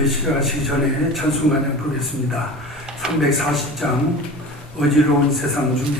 예배 시작하시기 전에 찬송가냥 부르겠습니다. 340장 어지러운 세상 중에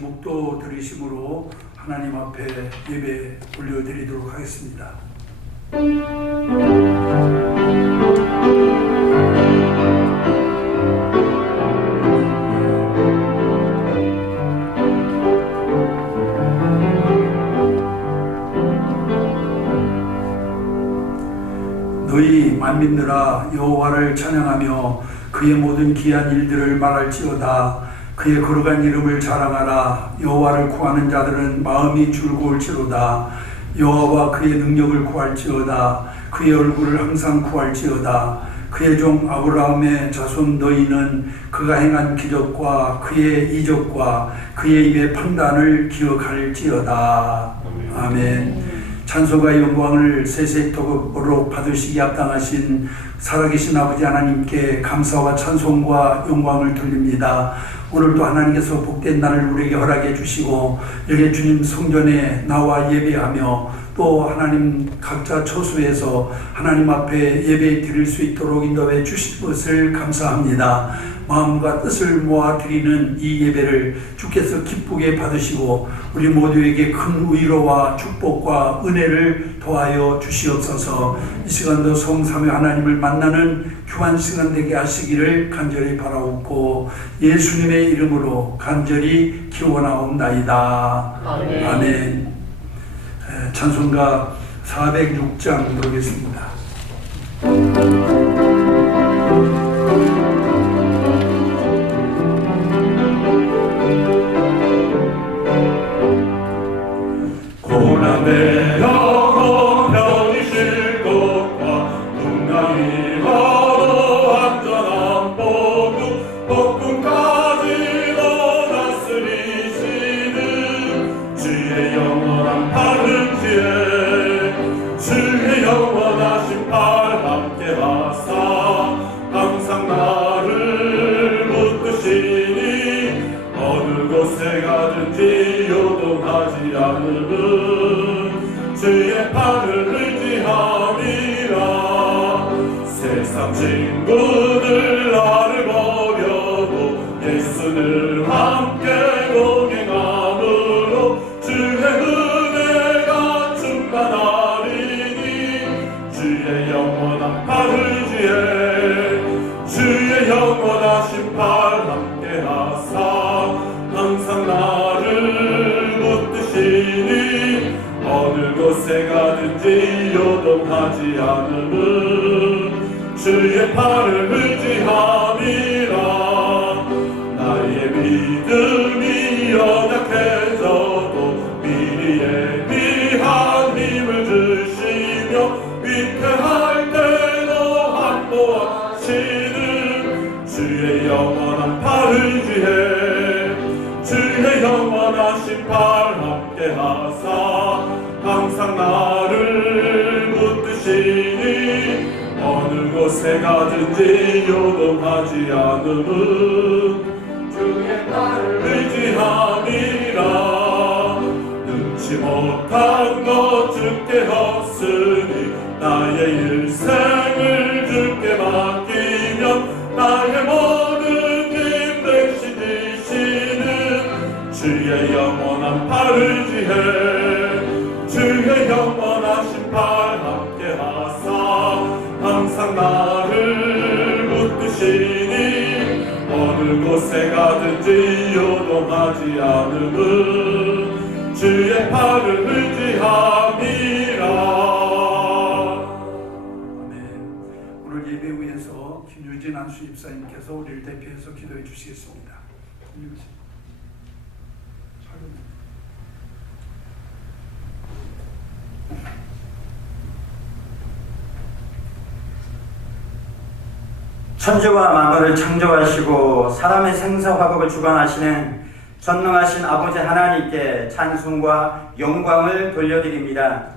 목도 들으심으로 하나님 앞에 예배 올려드리도록 하겠습니다. 너희 만민들아 여호와를 찬양하며 그의 모든 귀한 일들을 말할지어다. 그의 거룩한 이름을 자랑하라. 여호와를 구하는 자들은 마음이 즐거울지로다. 여호와와 그의 능력을 구할지어다. 그의 얼굴을 항상 구할지어다. 그의 종 아브라함의 자손 너희는 그가 행한 기적과 그의 이적과 그의 입의 판단을 기억할지어다. 아멘. 찬송과 영광을 세세토록 받으시기 합당하신 살아계신 아버지 하나님께 감사와 찬송과 영광을 돌립니다. 오늘도 하나님께서 복된 날을 우리에게 허락해 주시고 여기 주님 성전에 나와 예배하며 또 하나님 각자 처소에서 하나님 앞에 예배 드릴 수 있도록 인도해 주신 것을 감사합니다. 마음과 뜻을 모아 드리는 이 예배를 주께서 기쁘게 받으시고 우리 모두에게 큰 위로와 축복과 은혜를 더하여 주시옵소서. 이 시간도 성삼위 하나님을 만나는 귀한 시간 되게 하시기를 간절히 바라옵고 예수님의 이름으로 간절히 기원하옵나이다. 아멘. 아멘. 찬송가 406장 부르겠습니다. 고난의 영혼 편히 쉴 곳과 풍랑이 바로 안전한 복음 복음까지도 다스리시는 주의 영원한 팔은 뒤에 주의 영원하신 팔 함께 하사 항상 나를 붙드시니 어느 곳에 가든지 요동하지 않음은 주의 팔을 의지함이라. 세상 친구들 나를 버려도 예수를 함께 동행함으로 주의 은혜가 충만하리니 주의 영원한 팔 의지해 주의 영원하신 팔 함께 하사 항상 나를 붙드시니 어느 곳에 가든지 요동하지 않음은 주의 팔을 의지함이라. 나의 믿음이 연약해져도 미리 예비한 힘을 주시며 위태할 때도 한보하시는 주의 영원한 팔을 지혜 주의 영원하신 팔 함께 하사 항상 나를 붙드시니 어느 곳에 가든지 요동하지 않음은 주의 팔을 의지함이라 능치 못한 것 주께 없으니 나의 일생을 주께 맡기면 나의 모든 힘 대신 지시는 주의 영원한 팔을 지혜 주의 영원하신 팔 함께 하사 항상 나를 붙드시니 어느 곳에 가든지 요동하지 않음은 주의 팔을 의지함이라. 아멘. 오늘 예배 후에서 김유진 안수 집사님께서 우리를 대표해서 기도해 주시겠습니다. 천지와 만물을 창조하시고 사람의 생사화복을 주관하시는 전능하신 아버지 하나님께 찬송과 영광을 돌려드립니다.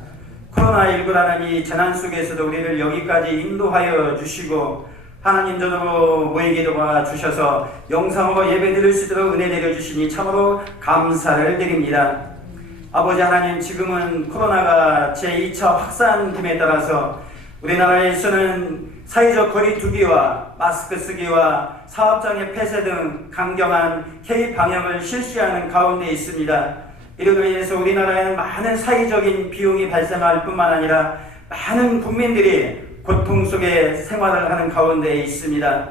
코로나19라는 이 재난 속에서도 우리를 여기까지 인도하여 주시고 하나님 전으로 모이게 도와주셔서 영상으로 예배드릴 수 있도록 은혜 내려주시니 참으로 감사를 드립니다. 아버지 하나님, 지금은 코로나가 제2차 확산됨에 따라서 우리나라에서는 사회적 거리 두기와 마스크 쓰기와 사업장의 폐쇄 등 강경한 K 방역을 실시하는 가운데 있습니다. 이로 인해서 우리나라에는 많은 사회적인 비용이 발생할 뿐만 아니라 많은 국민들이 고통 속에 생활을 하는 가운데 있습니다.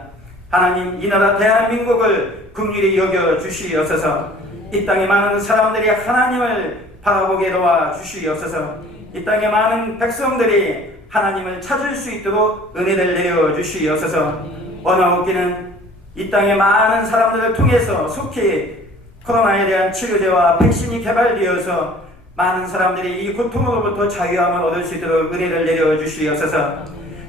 하나님, 이 나라 대한민국을 긍휼히 여겨 주시옵소서. 이 땅에 많은 사람들이 하나님을 바라보게 도와 주시옵소서. 이 땅에 많은 백성들이 하나님을 찾을 수 있도록 은혜를 내려 주시옵소서. 원하옵기는 이 땅에 많은 사람들을 통해서 속히 코로나에 대한 치료제와 백신이 개발되어서 많은 사람들이 이 고통으로부터 자유함을 얻을 수 있도록 은혜를 내려 주시옵소서.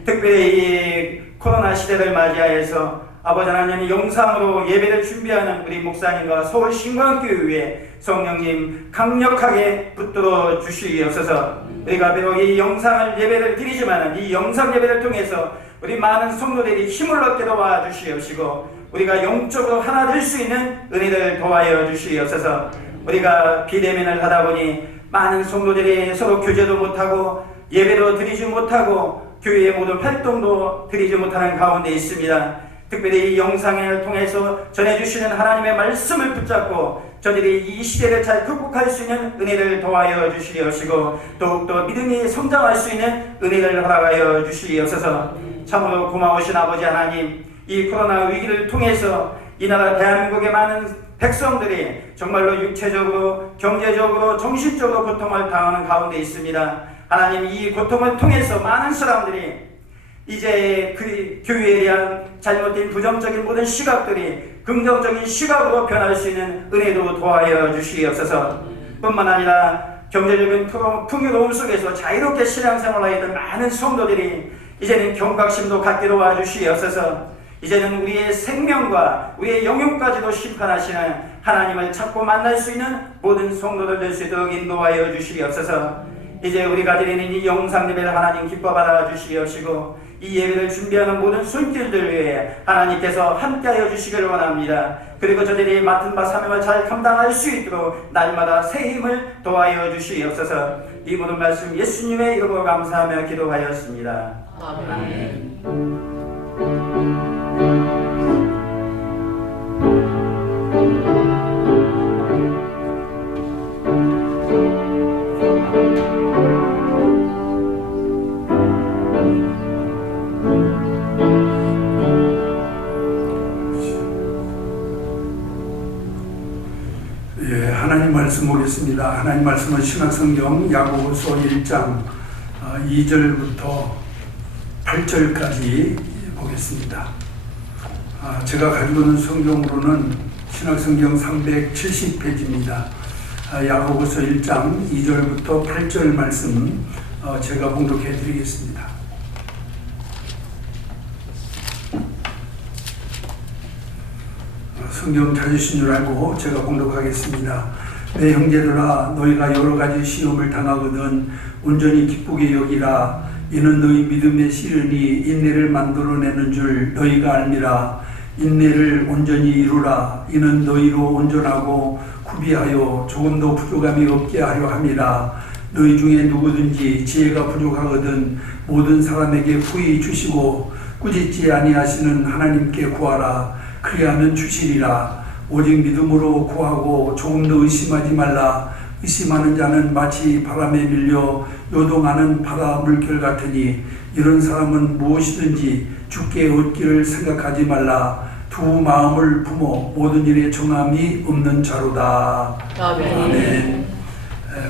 특별히 이 코로나 시대를 맞이하여서 아버지 하나님, 영상으로 예배를 준비하는 우리 목사님과 서울 신광교회에 성령님 강력하게 붙들어 주시옵소서. 우리가 비록 이 영상을 예배를 드리지만 이 영상 예배를 통해서 우리 많은 성도들이 힘을 얻게 도와 주시옵시고 우리가 영적으로 하나 될 수 있는 은혜를 도와여 주시옵소서. 우리가 비대면을 하다 보니 많은 성도들이 서로 교제도 못하고 예배도 드리지 못하고 교회의 모든 활동도 드리지 못하는 가운데 있습니다. 특별히 이 영상을 통해서 전해주시는 하나님의 말씀을 붙잡고 저들이 이 시대를 잘 극복할 수 있는 은혜를 도와여 주시옵시고 더욱더 믿음이 성장할 수 있는 은혜를 허락하여 주시옵소서. 참으로 고마우신 아버지 하나님, 이 코로나 위기를 통해서 이 나라 대한민국의 많은 백성들이 정말로 육체적으로, 경제적으로, 정신적으로 고통을 당하는 가운데 있습니다. 하나님, 이 고통을 통해서 많은 사람들이 이제 그 교회에 대한 잘못된 부정적인 모든 시각들이 긍정적인 시각으로 변할 수 있는 은혜도 도와여 주시옵소서. 뿐만 아니라 경제적인 풍요로움 속에서 자유롭게 신앙생활을 하던 많은 성도들이 이제는 경각심도 갖게 도와주시옵소서. 이제는 우리의 생명과 우리의 영혼까지도 심판하시는 하나님을 찾고 만날 수 있는 모든 성도들 될 수 있도록 인도하여 주시옵소서. 이제 우리가 드리는 이 영상 예배를 하나님 기뻐 받아 주시옵시고 이 예배를 준비하는 모든 손길들 위해 하나님께서 함께하여 주시길 원합니다. 그리고 저들이 맡은 바 사명을 잘 감당할 수 있도록 날마다 새 힘을 도와여 주시옵소서. 이 모든 말씀 예수님의 이름으로 감사하며 기도하였습니다. 아멘. 하나님 말씀 보겠습니다. 하나님 말씀은 신약성경 야고보서 1장 2절부터 8절까지 보겠습니다. 제가 가지고 있는 성경으로는 신학성경 370페이지입니다. 야고보서 1장 2절부터 8절 말씀 제가 봉독해 드리겠습니다. 성경 찾으신 줄 알고 제가 봉독하겠습니다. 내 형제들아, 너희가 여러 가지 시험을 당하거든 온전히 기쁘게 여기라. 이는 너희 믿음의 시련이 인내를 만들어내는 줄 너희가 알미라. 인내를 온전히 이루라. 이는 너희로 온전하고 구비하여 조금도 부족함이 없게 하려 함이라. 너희 중에 누구든지 지혜가 부족하거든 모든 사람에게 후히 주시고 꾸짖지 아니하시는 하나님께 구하라. 그리하면 주시리라. 오직 믿음으로 구하고 조금도 의심하지 말라. 의심하는 자는 마치 바람에 밀려 요동하는 바다 물결 같으니 이런 사람은 무엇이든지 주께 얻기를 생각하지 말라. 두 마음을 품어 모든 일에 정함이 없는 자로다. 아멘.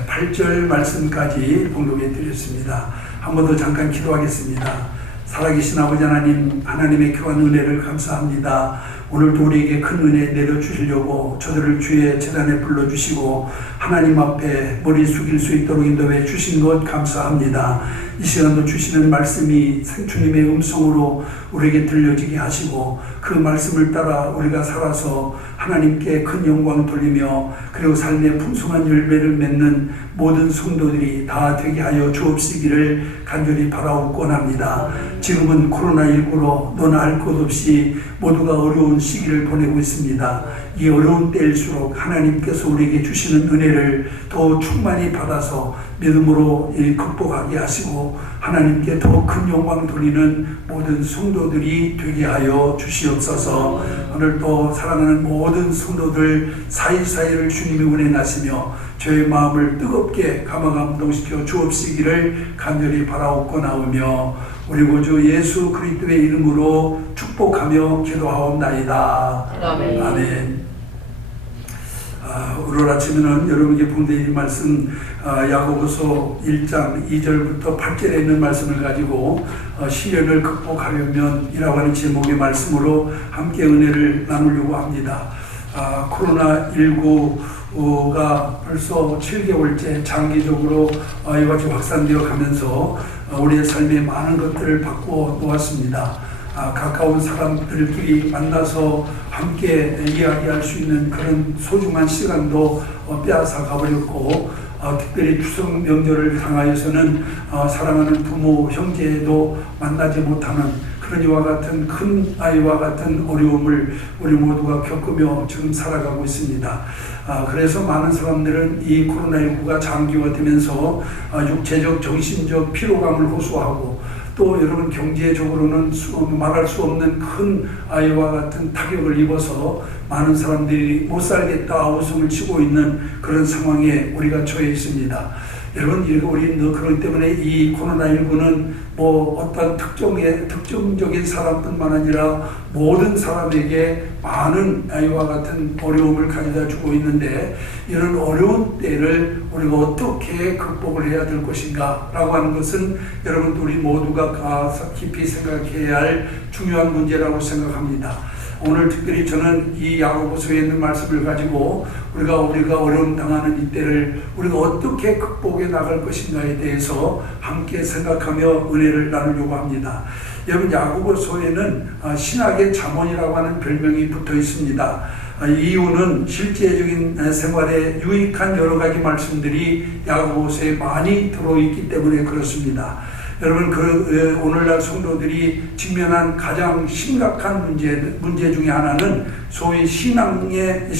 8절 말씀까지 봉독해 드렸습니다. 한 번 더 잠깐 기도하겠습니다. 살아계신 아버지 하나님, 하나님의 교한 은혜를 감사합니다. 오늘도 우리에게 큰 은혜 내려주시려고 저들을 주의 제단에 불러주시고 하나님 앞에 머리 숙일 수 있도록 인도해 주신 것 감사합니다. 이 시간도 주시는 말씀이 주님의 음성으로 우리에게 들려지게 하시고 그 말씀을 따라 우리가 살아서 하나님께 큰 영광 돌리며 그리고 삶의 풍성한 열매를 맺는 모든 성도들이 다 되게 하여 주옵시기를 간절히 바라옵곤합니다. 지금은 코로나19로 너나 할 것 없이 모두가 어려운 시기를 보내고 있습니다. 이 어려운 때일수록 하나님께서 우리에게 주시는 은혜를 더 충만히 받아서 믿음으로 극복하게 하시고 하나님께 더 큰 영광 돌리는 모든 성도들이 되게 하여 주시옵소서. 오늘도 사랑하는 모든 성도들 사이사이를 주님이 운행하시며 저의 마음을 뜨겁게 감화감동시켜 주옵시기를 간절히 바라옵고나오며 우리 구주 예수 그리스도의 이름으로 축복하며 기도하옵나이다. 아멘. 오늘 아침에는 여러분에게 봉독드린 말씀 야고보서 1장 2절부터 8절에 있는 말씀을 가지고 시련을 극복하려면 이라고 하는 제목의 말씀으로 함께 은혜를 나누려고 합니다. 코로나19가 벌써 7개월째 장기적으로 이와 같이 확산되어 가면서 우리의 삶에 많은 것들을 바꾸어 놓았습니다. 가까운 사람들끼리 만나서 함께 이야기할 수 있는 그런 소중한 시간도 빼앗아 가버렸고 특별히 추석 명절을 향하여서는 사랑하는 부모, 형제도 만나지 못하는 그런 이와 같은 큰 아이와 같은 어려움을 우리 모두가 겪으며 지금 살아가고 있습니다. 그래서 많은 사람들은 이 코로나19가 장기화되면서 육체적, 정신적 피로감을 호소하고 또 여러분 경제적으로는 말할 수 없는 큰 아이와 같은 타격을 입어서 많은 사람들이 못 살겠다 웃음을 치고 있는 그런 상황에 우리가 처해 있습니다. 여러분 우리는 그렇기 때문에 이 코로나19는 어떤 특정적인 사람뿐만 아니라 모든 사람에게 많은 아이와 같은 어려움을 가져다 주고 있는데 이런 어려운 때를 우리가 어떻게 극복을 해야 될 것인가 라고 하는 것은 여러분 우리 모두가 깊이 생각해야 할 중요한 문제라고 생각합니다. 오늘 특별히 저는 이 야고보서에 있는 말씀을 가지고 우리가 어려움 당하는 이때를 우리가 어떻게 극복해 나갈 것인가에 대해서 함께 생각하며 은혜를 나누려고 합니다. 여러분 야고보서에는 신학의 잠언이라고 하는 별명이 붙어 있습니다. 이유는 실제적인 생활에 유익한 여러 가지 말씀들이 야고보서에 많이 들어있기 때문에 그렇습니다. 여러분 오늘날 성도들이 직면한 가장 심각한 문제 중에 하나는 소위 신앙의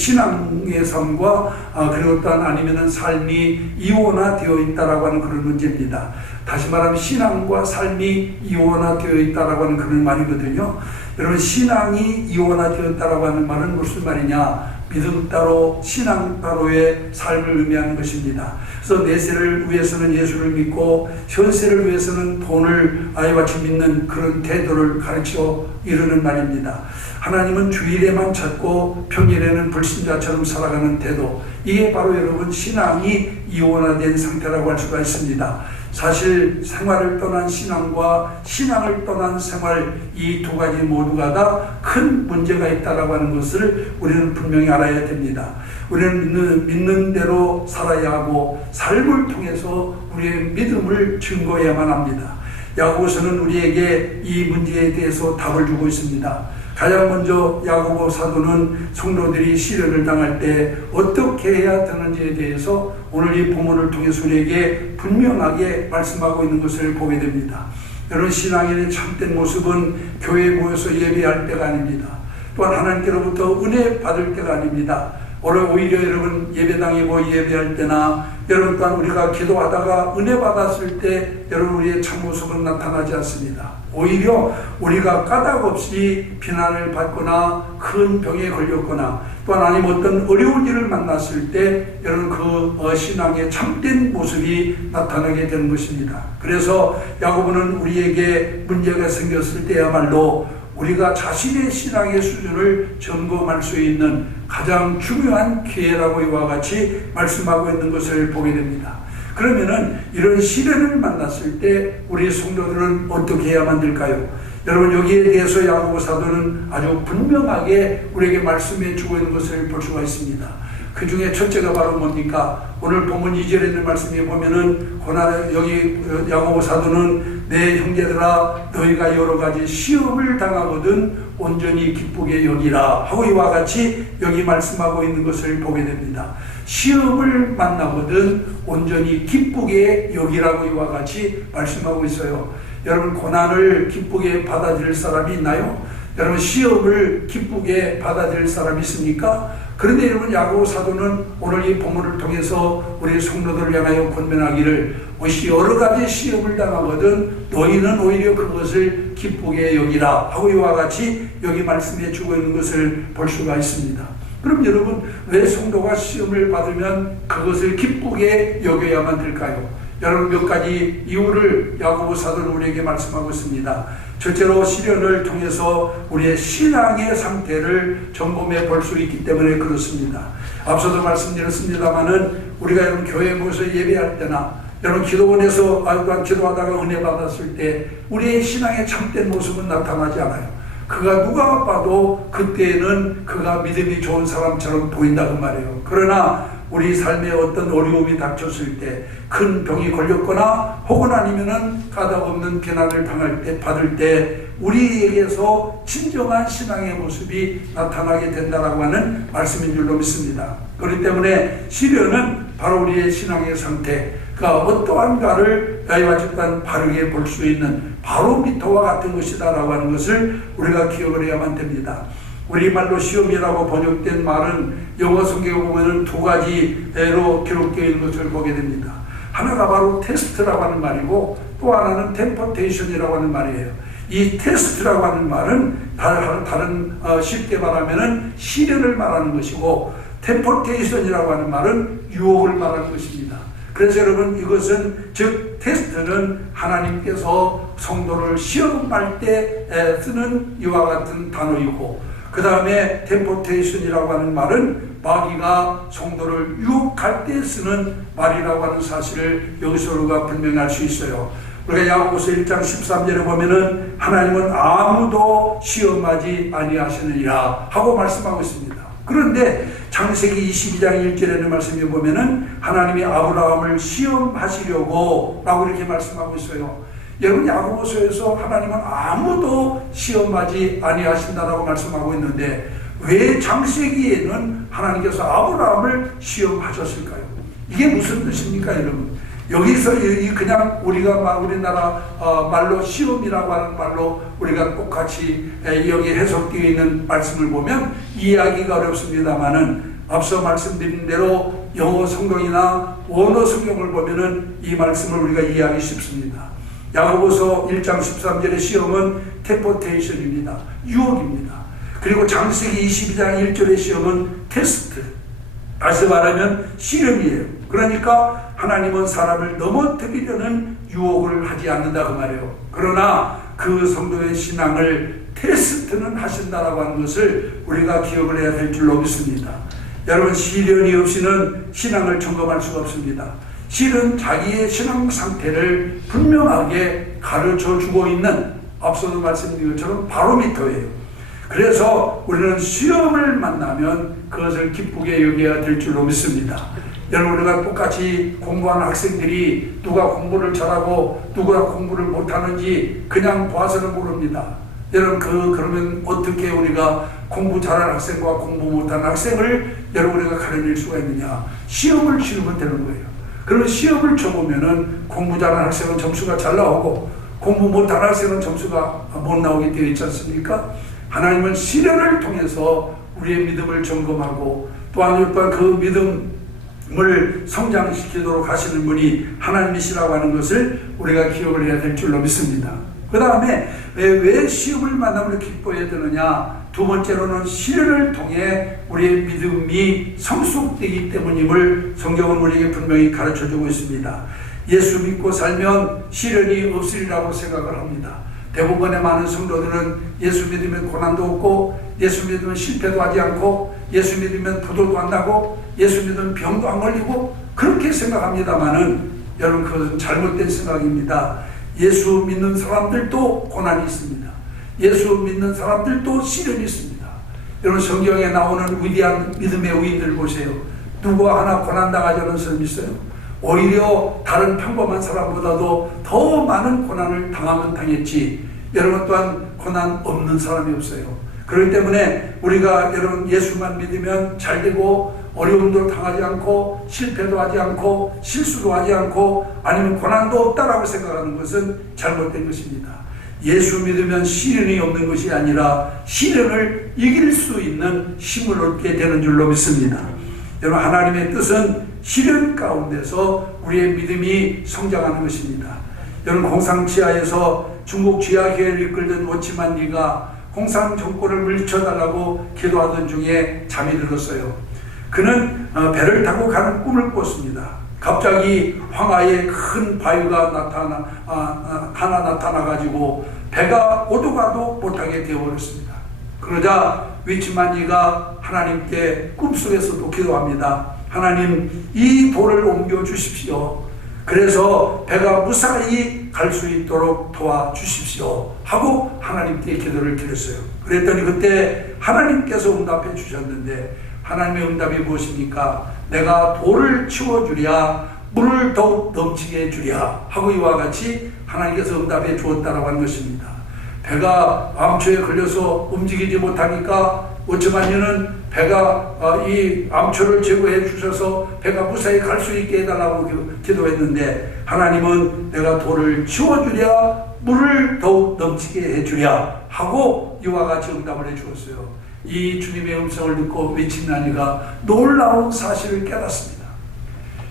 삶과 그리고 또한 아니면은 삶이 이원화되어 있다라고 하는 그런 문제입니다. 다시 말하면 신앙과 삶이 이원화되어 있다라고 하는 그런 말이거든요. 여러분 신앙이 이원화되었다라고 하는 말은 무슨 말이냐? 믿음 따로 신앙 따로의 삶을 의미하는 것입니다. 그래서 내세를 위해서는 예수를 믿고 현세를 위해서는 돈을 아이와 같이 믿는 그런 태도를 가르쳐 이르는 말입니다. 하나님은 주일에만 찾고 평일에는 불신자처럼 살아가는 태도, 이게 바로 여러분 신앙이 이원화된 상태라고 할 수가 있습니다. 사실 생활을 떠난 신앙과 신앙을 떠난 생활, 이 두 가지 모두가 다 큰 문제가 있다라고 하는 것을 우리는 분명히 알아야 됩니다. 우리는 믿는 대로 살아야 하고 삶을 통해서 우리의 믿음을 증거해야만 합니다. 야고보서는 우리에게 이 문제에 대해서 답을 주고 있습니다. 가장 먼저 야고보 사도는 성도들이 시련을 당할 때 어떻게 해야 되는지에 대해서 오늘 이 본문을 통해서 우리에게 분명하게 말씀하고 있는 것을 보게 됩니다. 여러분, 신앙인의 참된 모습은 교회에 모여서 예배할 때가 아닙니다. 또한 하나님께로부터 은혜 받을 때가 아닙니다. 오히려 여러분 예배당에 모여 예배할 때나 여러분 또한 우리가 기도하다가 은혜 받았을 때 여러분 우리의 참모습은 나타나지 않습니다. 오히려 우리가 까닭없이 비난을 받거나 큰 병에 걸렸거나 또한 아니면 어떤 어려운 일을 만났을 때 여러분 그 신앙의 참된 모습이 나타나게 되는 것입니다. 그래서 야고보는 우리에게 문제가 생겼을 때야말로 우리가 자신의 신앙의 수준을 점검할 수 있는 가장 중요한 기회라고 이와 같이 말씀하고 있는 것을 보게 됩니다. 그러면은 이런 시련을 만났을 때 우리 성도들은 어떻게 해야만 될까요? 여러분, 여기에 대해서 야고보 사도는 아주 분명하게 우리에게 말씀해 주고 있는 것을 볼 수가 있습니다. 그 중에 첫째가 바로 뭡니까? 오늘 본문 2절에 있는 말씀에 보면은 여기 야고보 사도는 내 형제들아 너희가 여러 가지 시험을 당하거든 온전히 기쁘게 여기라 하고 이와 같이 여기 말씀하고 있는 것을 보게 됩니다. 시험을 만나거든 온전히 기쁘게 여기라고 이와 같이 말씀하고 있어요. 여러분, 고난을 기쁘게 받아들일 사람이 있나요? 여러분, 시험을 기쁘게 받아들일 사람이 있습니까? 그런데 여러분, 야고보 사도는 오늘 이 본문을 통해서 우리 성도들을 향하여 권면하기를 혹시 여러 가지 시험을 당하거든 너희는 오히려 그것을 기쁘게 여기라 하고 이와 같이 여기 말씀해 주고 있는 것을 볼 수가 있습니다. 그럼 여러분, 왜 성도가 시험을 받으면 그것을 기쁘게 여겨야만 될까요? 여러분, 몇 가지 이유를 야고보 사도는 우리에게 말씀하고 있습니다. 첫째로 시련을 통해서 우리의 신앙의 상태를 점검해 볼 수 있기 때문에 그렇습니다. 앞서도 말씀드렸습니다마는 우리가 여러분 교회에 모여서 예배할 때나 여러분 기도원에서 기도하다가 은혜 받았을 때 우리의 신앙의 참된 모습은 나타나지 않아요. 그가 누가 봐도 그때는 그가 믿음이 좋은 사람처럼 보인다고 말이에요. 그러나 우리 삶에 어떤 어려움이 닥쳤을 때, 큰 병이 걸렸거나 혹은 아니면은 까닭없는 비난을 받을 때 우리에게서 진정한 신앙의 모습이 나타나게 된다라고 하는 말씀인 줄로 믿습니다. 그렇기 때문에 시련은 바로 우리의 신앙의 상태가 어떠한가를 야이와집단 바르게 볼 수 있는 바로미터와 같은 것이다라고 하는 것을 우리가 기억을 해야만 됩니다. 우리말로 시험이라고 번역된 말은 영어 성경에 보면은 두 가지로 기록되어 있는 것을 보게 됩니다. 하나가 바로 테스트라고 하는 말이고 또 하나는 템퍼테이션이라고 하는 말이에요. 이 테스트라고 하는 말은 다른 쉽게 말하면은 시련을 말하는 것이고 템퍼테이션이라고 하는 말은 유혹을 말하는 것입니다. 그래서 여러분, 이것은 즉 테스트는 하나님께서 성도를 시험할 때 쓰는 이와 같은 단어이고, 그 다음에 템포테이션이라고 하는 말은 마귀가 성도를 유혹할 때 쓰는 말이라고 하는 사실을 여기서 우리가 분명히 알 수 있어요. 우리가 야고보서 1장 13절에 보면은 하나님은 아무도 시험하지 아니하시느니라 하고 말씀하고 있습니다. 그런데 창세기 22장 1절에 있는 말씀에 보면은 하나님이 아브라함을 시험하시려고 라고 이렇게 말씀하고 있어요. 여러분, 야고보서에서 하나님은 아무도 시험하지 아니하신다라고 말씀하고 있는데 왜 창세기에는 하나님께서 아브라함을 시험하셨을까요? 이게 무슨 뜻입니까, 여러분? 여기서 그냥 우리나라 말로 시험이라고 하는 말로 우리가 똑같이 여기 해석되어 있는 말씀을 보면 이해하기가 어렵습니다만은 앞서 말씀드린 대로 영어 성경이나 원어 성경을 보면은 이 말씀을 우리가 이해하기 쉽습니다. 야고보서 1장 13절의 시험은 템포테이션입니다. 유혹입니다. 그리고 창세기 22장 1절의 시험은 테스트. 다시 말하면 시련이에요. 그러니까 하나님은 사람을 넘어뜨리려는 유혹을 하지 않는다 그 말이에요. 그러나 그 성도의 신앙을 테스트는 하신다라고 하는 것을 우리가 기억을 해야 될 줄로 믿습니다. 여러분, 시련이 없이는 신앙을 점검할 수가 없습니다. 실은 자기의 신앙 상태를 분명하게 가르쳐 주고 있는, 앞서도 말씀드린 것처럼 바로미터예요. 그래서 우리는 시험을 만나면 그것을 기쁘게 여겨야 될 줄로 믿습니다. 여러분, 우리가 똑같이 공부하는 학생들이 누가 공부를 잘하고 누가 공부를 못하는지 그냥 봐서는 모릅니다. 여러분, 그러면 어떻게 우리가 공부 잘하는 학생과 공부 못하는 학생을 여러분 우리가 가려낼 수가 있느냐? 시험을 치르면 되는 거예요. 그러면 시험을 쳐보면은 공부 잘하는 학생은 점수가 잘 나오고 공부 못하는 학생은 점수가 못 나오게 되어 있지 않습니까? 하나님은 시련을 통해서 우리의 믿음을 점검하고 또한 그 믿음을 성장시키도록 하시는 분이 하나님이시라고 하는 것을 우리가 기억을 해야 될 줄로 믿습니다. 그 다음에 왜 시험을 만나면 기뻐해야 되느냐? 두 번째로는 시련을 통해 우리의 믿음이 성숙되기 때문임을 성경은 우리에게 분명히 가르쳐주고 있습니다. 예수 믿고 살면 시련이 없으리라고 생각을 합니다. 대부분의 많은 성도들은 예수 믿으면 고난도 없고, 예수 믿으면 실패도 하지 않고, 예수 믿으면 부도도 안 나고, 예수 믿으면 병도 안 걸리고, 그렇게 생각합니다만은 여러분, 그것은 잘못된 생각입니다. 예수 믿는 사람들도 고난이 있습니다. 예수 믿는 사람들도 시련이 있습니다. 여러분, 성경에 나오는 위대한 믿음의 의인들 보세요. 누구 하나 고난당하지 않은 사람이 있어요? 오히려 다른 평범한 사람보다도 더 많은 고난을 당하면 당했지, 여러분 또한 고난 없는 사람이 없어요. 그렇기 때문에 우리가 여러분 예수만 믿으면 잘 되고 어려움도 당하지 않고 실패도 하지 않고 실수도 하지 않고 아니면 고난도 없다라고 생각하는 것은 잘못된 것입니다. 예수 믿으면 시련이 없는 것이 아니라 시련을 이길 수 있는 힘을 얻게 되는 줄로 믿습니다. 여러분, 하나님의 뜻은 시련 가운데서 우리의 믿음이 성장하는 것입니다. 여러분, 공산치하에서 중국 지하교회를 이끌던 워치만 리가 공산 정권을 물리쳐달라고 기도하던 중에 잠이 들었어요. 그는 배를 타고 가는 꿈을 꿨습니다. 갑자기 황하에 큰 바위가 하나 나타나가지고 배가 오도 가도 못하게 되어버렸습니다. 그러자 위치만이가 하나님께 꿈속에서도 기도합니다. 하나님, 이 돌을 옮겨 주십시오. 그래서 배가 무사히 갈 수 있도록 도와주십시오 하고 하나님께 기도를 드렸어요. 그랬더니 그때 하나님께서 응답해 주셨는데, 하나님의 응답이 무엇입니까? 내가 돌을 치워주랴 물을 더욱 넘치게 해주랴 하고 이와 같이 하나님께서 응답해 주었다라고 하는 것입니다. 배가 암초에 걸려서 움직이지 못하니까 오츠만이는 배가 이 암초를 제거해 주셔서 배가 무사히 갈 수 있게 해달라고 기도했는데, 하나님은 내가 돌을 치워주랴 물을 더욱 넘치게 해주랴 하고 이와 같이 응답을 해 주었어요. 이 주님의 음성을 듣고 위친나니가 놀라운 사실을 깨닫습니다.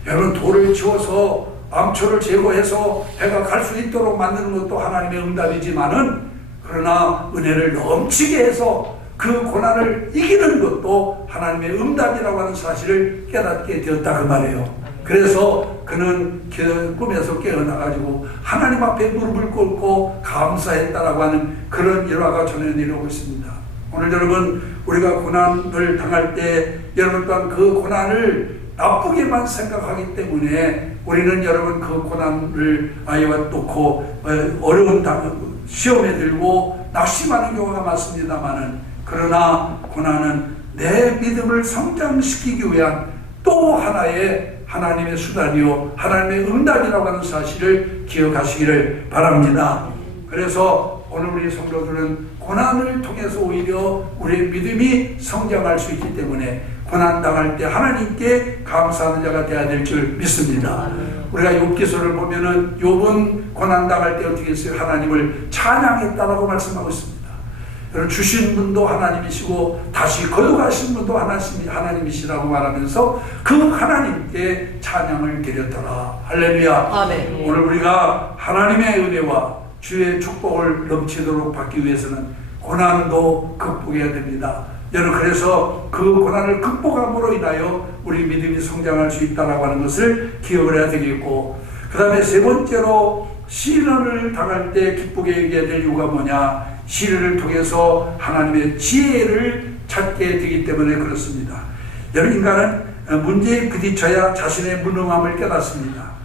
여러분, 돌을 치워서 암초를 제거해서 배가 갈 수 있도록 만드는 것도 하나님의 응답이지만은, 그러나 은혜를 넘치게 해서 그 고난을 이기는 것도 하나님의 응답이라고 하는 사실을 깨닫게 되었다 그 말이에요. 그래서 그는 꿈에서 깨어나가지고 하나님 앞에 무릎을 꿇고 감사했다라고 하는 그런 일화가 전해 내려오고 있습니다. 오늘 여러분, 우리가 고난을 당할 때 여러분 또한 그 고난을 나쁘게만 생각하기 때문에 우리는 여러분 그 고난을 아이와 놓고 어려운 시험에 들고 낙심하는 경우가 많습니다만은, 그러나 고난은 내 믿음을 성장시키기 위한 또 하나의 하나님의 수단이요 하나님의 응답이라고 하는 사실을 기억하시기를 바랍니다. 그래서 오늘 우리 성도들은 고난을 통해서 오히려 우리의 믿음이 성장할 수 있기 때문에 고난당할 때 하나님께 감사하는 자가 되어야 될 줄 믿습니다. 우리가 욥기서를 보면은 욥은 고난당할 때 어떻게 했어요? 하나님을 찬양했다라고 말씀하고 있습니다. 주신 분도 하나님이시고 다시 거둬가신 분도 하나님이시라고 말하면서 그 하나님께 찬양을 드렸더라. 할렐루야. 아멘. 오늘 우리가 하나님의 은혜와 주의 축복을 넘치도록 받기 위해서는 고난도 극복해야 됩니다. 여러분, 그래서 그 고난을 극복함으로 인하여 우리 믿음이 성장할 수 있다고 하는 것을 기억을 해야 되겠고, 그 다음에 세 번째로 시련을 당할 때 기쁘게 여겨야 될 이유가 뭐냐? 시련을 통해서 하나님의 지혜를 찾게 되기 때문에 그렇습니다. 여러 인간은 문제에 부딪혀야 자신의 무능함을 깨닫습니다.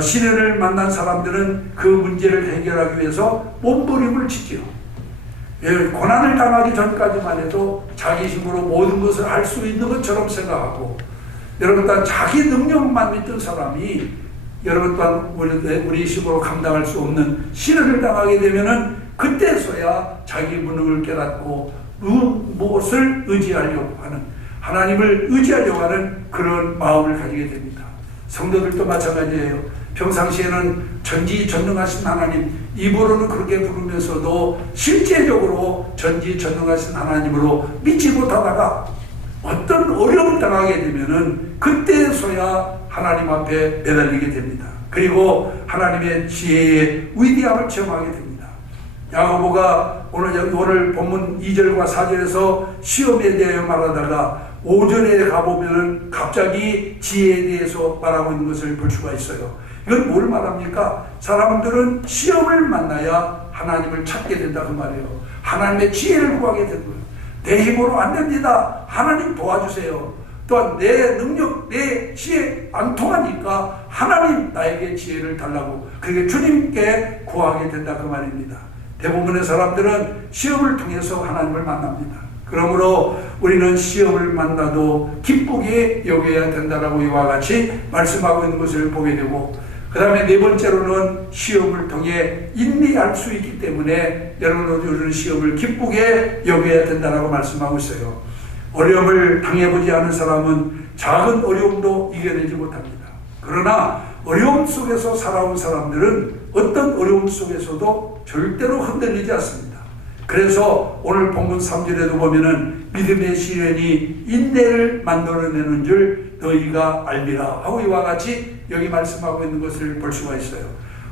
시련을 만난 사람들은 그 문제를 해결하기 위해서 몸부림을 치죠. 고난을 당하기 전까지만 해도 자기 힘으로 모든 것을 할 수 있는 것처럼 생각하고, 여러분 또한 자기 능력만 믿던 사람이 여러분 또한 우리 힘으로 감당할 수 없는 시련을 당하게 되면은 그때서야 자기 무능을 깨닫고 무엇을 의지하려고 하는, 하나님을 의지하려고 하는 그런 마음을 가지게 됩니다. 성도들도 마찬가지예요. 평상시에는 전지전능하신 하나님, 입으로는 그렇게 부르면서도 실제적으로 전지전능하신 하나님으로 믿지 못하다가 어떤 어려움을 당하게 되면은 그때서야 하나님 앞에 매달리게 됩니다. 그리고 하나님의 지혜의 위대함을 체험하게 됩니다. 야고보가 오늘 본문 2절과 4절에서 시험에 대해 말하다가 5절에 가보면은 갑자기 지혜에 대해서 말하고 있는 것을 볼 수가 있어요. 이건 뭘 말합니까? 사람들은 시험을 만나야 하나님을 찾게 된다 그 말이에요. 하나님의 지혜를 구하게 되는 거예요. 내 힘으로 안 됩니다. 하나님 도와주세요. 또한 내 능력, 내 지혜 안 통하니까 하나님 나에게 지혜를 달라고, 그게 주님께 구하게 된다 그 말입니다. 대부분의 사람들은 시험을 통해서 하나님을 만납니다. 그러므로 우리는 시험을 만나도 기쁘게 여겨야 된다라고 이와 같이 말씀하고 있는 것을 보게 되고, 그 다음에 네 번째로는 시험을 통해 인내할 수 있기 때문에 여러분은 시험을 기쁘게 여겨야 된다라고 말씀하고 있어요. 어려움을 당해보지 않은 사람은 작은 어려움도 이겨내지 못합니다. 그러나 어려움 속에서 살아온 사람들은 어떤 어려움 속에서도 절대로 흔들리지 않습니다. 그래서 오늘 본문 3절에도 보면은 믿음의 시련이 인내를 만들어내는 줄 너희가 알리라 하고 이와 같이 여기 말씀하고 있는 것을 볼 수가 있어요.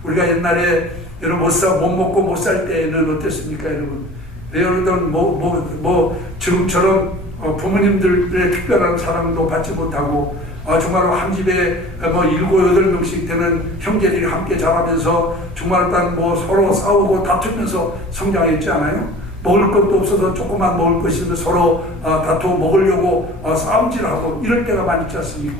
우리가 옛날에 여러분 못 먹고 못 살 때는 어땠습니까, 여러분? 여러분 지금처럼 부모님들의 특별한 사랑도 받지 못하고 정말로 한 집에 7, 8명씩 되는 형제들이 함께 자라면서 정말 서로 싸우고 다투면서 성장했지 않아요? 먹을 것도 없어서 조그만 먹을 것이 있는데 서로 다투어 먹으려고 싸움질하고 이럴 때가 많이 있지 않습니까?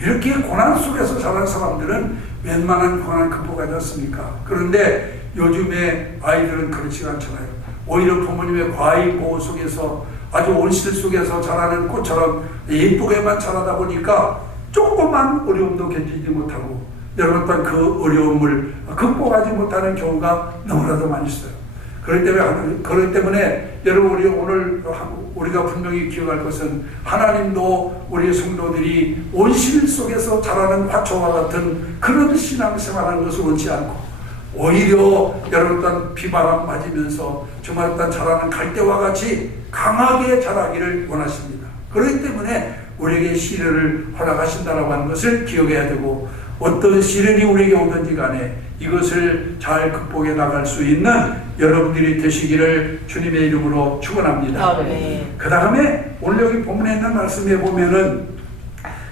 이렇게 고난 속에서 자란 사람들은 웬만한 고난 극복하지 않습니까? 그런데 요즘의 아이들은 그렇지가 않잖아요. 오히려 부모님의 과잉 보호 속에서 아주 온실 속에서 자라는 꽃처럼 예쁘게만 자라다 보니까 조그만 어려움도 견디지 못하고 여러분 또한 그 어려움을 극복하지 못하는 경우가 너무나도 많이 있어요. 그렇기 때문에 여러분 오늘 우리가 분명히 기억할 것은 하나님도 우리 성도들이 온실 속에서 자라는 화초와 같은 그런 신앙생활하는 것을 원치 않고 오히려 여러분 또한 비바람 맞으면서 정말 또한 자라는 갈대와 같이 강하게 자라기를 원하십니다. 그렇기 때문에 우리에게 시련을 허락하신다라고 하는 것을 기억해야 되고, 어떤 시련이 우리에게 오든지 간에 이것을 잘 극복해 나갈 수 있는 여러분들이 되시기를 주님의 이름으로 축원합니다. 그 다음에 오늘 여기 본문에 있는 말씀에 보면은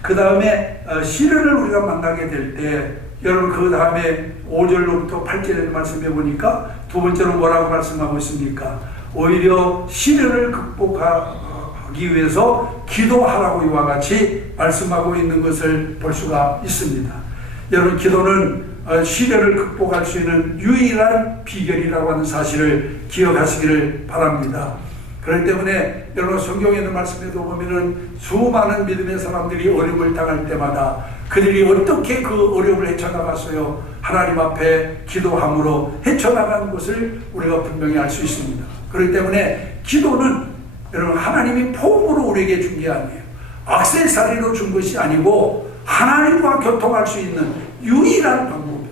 그 다음에 시련을 우리가 만나게 될 때 여러분 그 다음에 5절로부터 8절의 말씀해 보니까 두 번째로 뭐라고 말씀하고 있습니까? 오히려 시련을 극복하기 위해서 기도하라고 이와 같이 말씀하고 있는 것을 볼 수가 있습니다. 여러분 기도는 시련을 극복할 수 있는 유일한 비결이라고 하는 사실을 기억하시기를 바랍니다. 그렇기 때문에 여러분 성경에 있는 말씀에도 보면은 수많은 믿음의 사람들이 어려움을 당할 때마다 그들이 어떻게 그 어려움을 헤쳐나갔어요? 하나님 앞에 기도함으로 헤쳐나가는 것을 우리가 분명히 알 수 있습니다. 그렇기 때문에 기도는 여러분 하나님이 폼으로 우리에게 준 게 아니에요. 액세서리로 준 것이 아니고 하나님과 교통할 수 있는 유일한 방법이에요.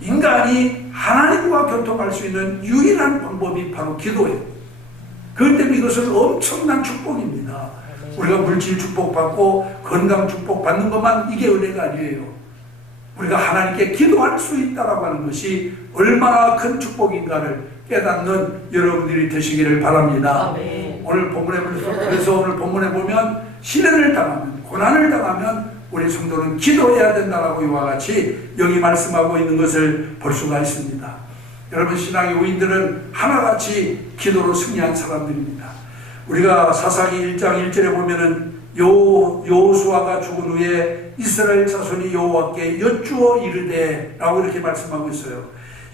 인간이 하나님과 교통할 수 있는 유일한 방법이 바로 기도예요. 그렇기 때문에 이것은 엄청난 축복입니다. 우리가 물질 축복받고 건강 축복받는 것만 이게 은혜가 아니에요. 우리가 하나님께 기도할 수 있다라고 하는 것이 얼마나 큰 축복인가를 깨닫는 여러분들이 되시기를 바랍니다. 오늘 본문에 보면 시련을 당하면, 고난을 당하면 우리 성도는 기도해야 된다라고 이와 같이 여기 말씀하고 있는 것을 볼 수가 있습니다. 여러분 신앙의 우인들은 하나같이 기도로 승리한 사람들입니다. 우리가 사사기 1장 1절에 보면은 여호수아가 죽은 후에 이스라엘 자손이 여호와께 여쭈어 이르되 라고 이렇게 말씀하고 있어요.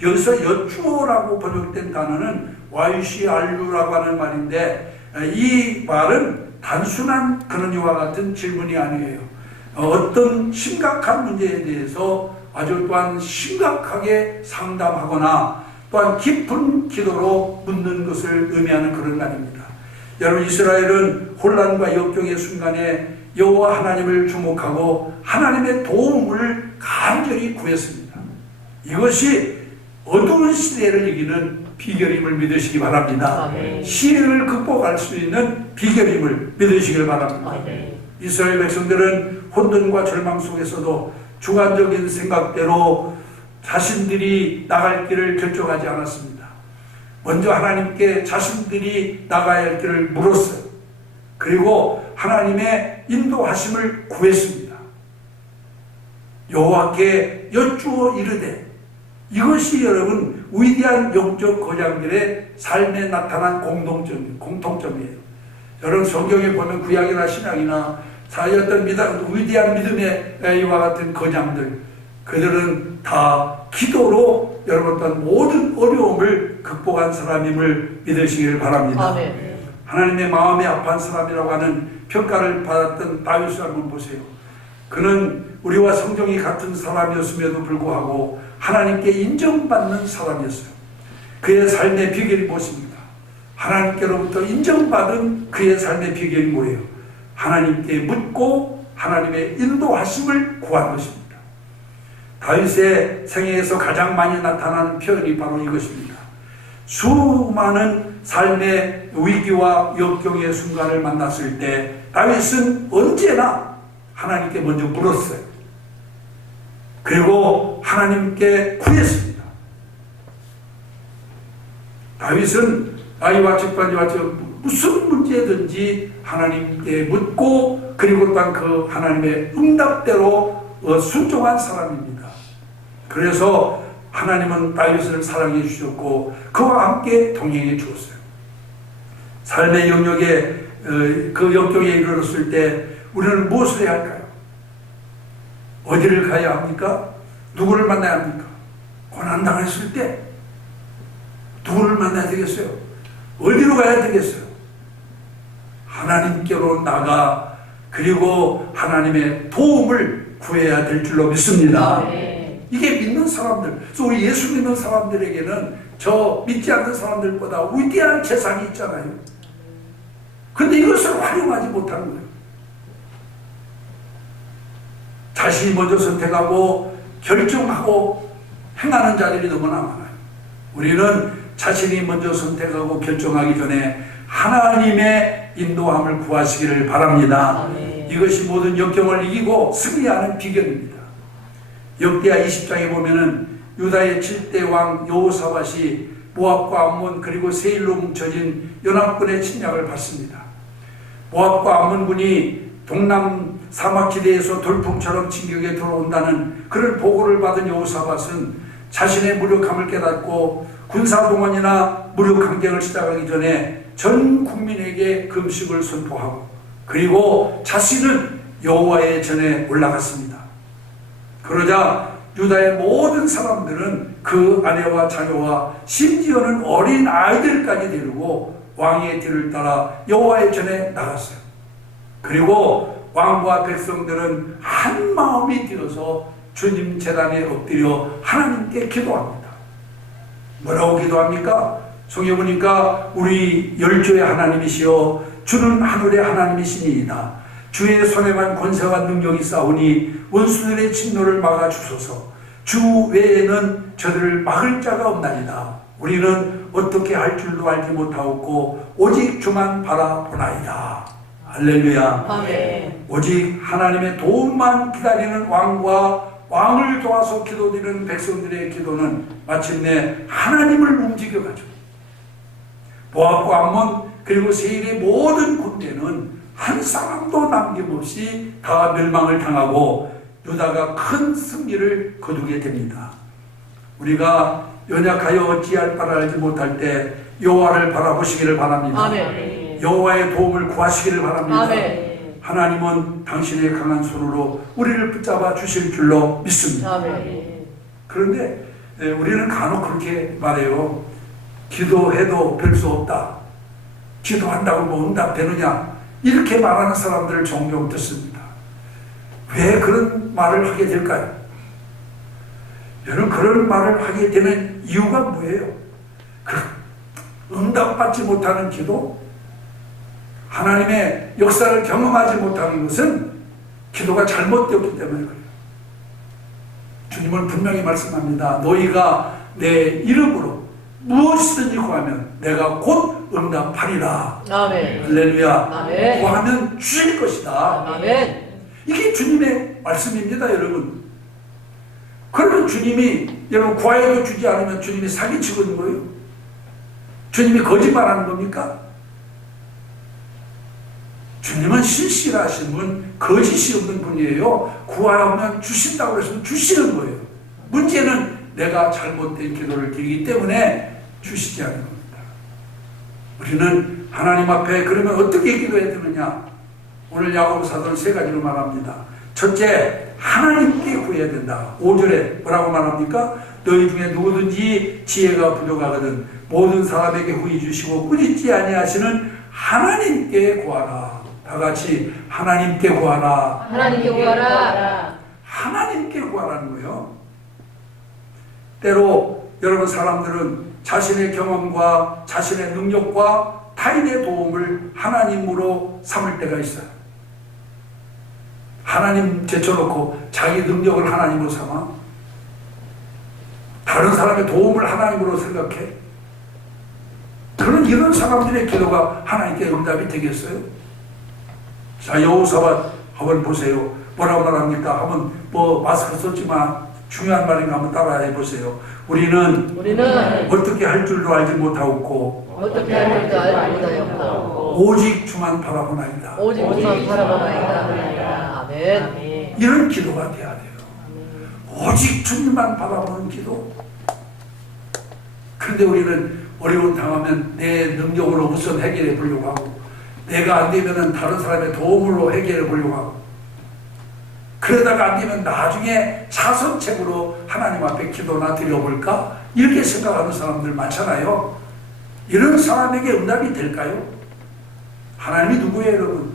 여기서 여쭈어라고 번역된 단어는 YCRU라고 하는 말인데, 이 말은 단순한 그런 이와 같은 질문이 아니에요. 어떤 심각한 문제에 대해서 아주 또한 심각하게 상담하거나 또한 깊은 기도로 묻는 것을 의미하는 그런 말입니다. 여러분, 이스라엘은 혼란과 역경의 순간에 여호와 하나님을 주목하고 하나님의 도움을 간절히 구했습니다. 이것이 어두운 시대를 이기는 비결임을 믿으시기 바랍니다. 아멘. 시행을 극복할 수 있는 비결임을 믿으시길 바랍니다. 아멘. 이스라엘 백성들은 혼돈과 절망 속에서도 주관적인 생각대로 자신들이 나갈 길을 결정하지 않았습니다. 먼저 하나님께 자신들이 나가야 할 길을 물었어요. 그리고 하나님의 인도하심을 구했습니다. 여호와께 여쭈어 이르되, 이것이 여러분 위대한 영적 거장들의 삶에 나타난 공통점이에요. 여러분, 성경에 보면 구약이나 신약이나 어떤 위대한 믿음의 이와 같은 거장들, 그들은 다 기도로 여러분 어떤 모든 어려움을 극복한 사람임을 믿으시길 바랍니다. 아멘. 하나님의 마음에 합한 사람이라고 하는 평가를 받았던 다윗을 한번 보세요. 그는 우리와 성정이 같은 사람이었음에도 불구하고 하나님께 인정받는 사람이었어요. 그의 삶의 비결이 무엇입니까? 하나님께로부터 인정받은 그의 삶의 비결이 뭐예요? 하나님께 묻고 하나님의 인도하심을 구한 것입니다. 다윗의 생애에서 가장 많이 나타나는 표현이 바로 이것입니다. 수많은 삶의 위기와 역경의 순간을 만났을 때 다윗은 언제나 하나님께 먼저 물었어요. 그리고 하나님께 구했습니다. 다윗은 아이와 집안과 무슨 문제든지 하나님께 묻고 그리고 또한 그 하나님의 응답대로 순종한 사람입니다. 그래서 하나님은 다윗을 사랑해 주셨고 그와 함께 동행해 주었어요. 삶의 영역에 그 역경에 이르렀을 때 우리는 무엇을 해야 할까요? 어디를 가야 합니까? 누구를 만나야 합니까? 고난당했을 때 누구를 만나야 되겠어요? 어디로 가야 되겠어요? 하나님께로 나가 그리고 하나님의 도움을 구해야 될 줄로 믿습니다. 이게 믿는 사람들, 그래서 우리 예수 믿는 사람들에게는 저 믿지 않는 사람들보다 위대한 재산이 있잖아요. 그런데 이것을 활용하지 못하는 거예요. 자신이 먼저 선택하고 결정하고 행하는 자들이 너무나 많아요. 우리는 자신이 먼저 선택하고 결정하기 전에 하나님의 인도함을 구하시기를 바랍니다. 이것이 모든 역경을 이기고 승리하는 비결입니다. 역대하 20장에 보면은 유다의 7대 왕 여호사밧이 모압과 암몬 그리고 세일로 뭉쳐진 연합군의 침략을 받습니다. 모압과 암몬군이 동남 사막지대에서 돌풍처럼 진격에 들어온다는 그런 보고를 받은 여호사밧은 자신의 무력함을 깨닫고 군사동원이나 무력 강경을 시작하기 전에 전 국민에게 금식을 선포하고 그리고 자신은 여호와의 전에 올라갔습니다. 그러자 유다의 모든 사람들은 그 아내와 자녀와 심지어는 어린 아이들까지 데리고 왕의 뒤를 따라 여호와의 전에 나갔어요. 그리고 왕과 백성들은 한 마음이 되어서 주님 제단에 엎드려 하나님께 기도합니다. 뭐라고 기도합니까? 성경에 보니까 우리 열조의 하나님이시여 주는 하늘의 하나님이시니이다. 주의 손에만 권세와 능력이 싸우니 원수들의 진노를 막아주소서. 주 외에는 저들을 막을 자가 없나이다. 우리는 어떻게 할 줄도 알지 못하옵고 오직 주만 바라보나이다. 할렐루야. 아멘. 오직 하나님의 도움만 기다리는 왕과 왕을 도와서 기도드리는 백성들의 기도는 마침내 하나님을 움직여가지고 모압과 암몬 그리고 세일의 모든 군대는 한 사람도 남김없이 다 멸망을 당하고 유다가 큰 승리를 거두게 됩니다. 우리가 연약하여 어찌할 바를 알지 못할 때 여호와를 바라보시기를 바랍니다. 아멘. 여호와의 도움을 구하시기를 바랍니다. 아멘. 하나님은 당신의 강한 손으로 우리를 붙잡아 주실 줄로 믿습니다. 아멘. 그런데 우리는 간혹 그렇게 말해요. 기도해도 별 수 없다. 기도한다고 뭐 응답되느냐. 이렇게 말하는 사람들을 종종 듣습니다. 왜 그런 말을 하게 될까요? 여러분, 그런 말을 하게 되는 이유가 뭐예요? 응답받지 못하는 기도, 하나님의 역사를 경험하지 못하는 것은 기도가 잘못되었기 때문에 그래요. 주님은 분명히 말씀합니다. 너희가 내 이름으로 무엇이든지 구하면 내가 곧 응답하리라. 아멘. 할렐루야. 아멘. 구하면 주실 것이다. 아멘. 이게 주님의 말씀입니다, 여러분. 그러면 주님이 여러분 구하여도 주지 않으면 주님이 사기치고 있는 거예요? 주님이 거짓말하는 겁니까? 주님은 신실하신 분, 거짓이 없는 분이에요. 구하면 주신다고 해서 주시는 거예요. 문제는 내가 잘못된 기도를 드리기 때문에 주시지 않는 겁니다. 우리는 하나님 앞에 그러면 어떻게 기도해야 되느냐? 오늘 야고보 사도는 세 가지로 말합니다. 첫째, 하나님께 구해야 된다. 5절에 뭐라고 말합니까? 너희 중에 누구든지 지혜가 부족하거든 모든 사람에게 후히 주시고 꾸짖지 아니하시는 하나님께 구하라. 다 같이 하나님께 구하라. 하나님께 구하라. 하나님께 구하라는 거예요. 때로 여러분 사람들은 자신의 경험과 자신의 능력과 타인의 도움을 하나님으로 삼을 때가 있어요. 하나님 제쳐놓고 자기 능력을 하나님으로 삼아 다른 사람의 도움을 하나님으로 생각해. 이런 사람들의 기도가 하나님께 응답이 되겠어요? 자, 여호사밧 한번 보세요. 뭐라고 말합니까? 한번 마스크 썼지만 중요한 말인가 한번 따라해 보세요. 우리는 어떻게 할 줄도 알지 못하고 어떻게 할 줄도 알지 못하였고 오직 주만 바라보나이다. 오직 주만 바라보나이다. 아멘. 이런 기도가 돼야 돼요. 오직 주님만 바라보는 기도. 그런데 우리는 어려움 당하면 내 능력으로 우선 해결해 보려고 하고 내가 안 되면 다른 사람의 도움으로 해결해 보려고 하고 그러다가 안 되면 나중에 차선책으로 하나님 앞에 기도나 드려볼까? 이렇게 생각하는 사람들 많잖아요. 이런 사람에게 응답이 될까요? 하나님이 누구예요, 여러분?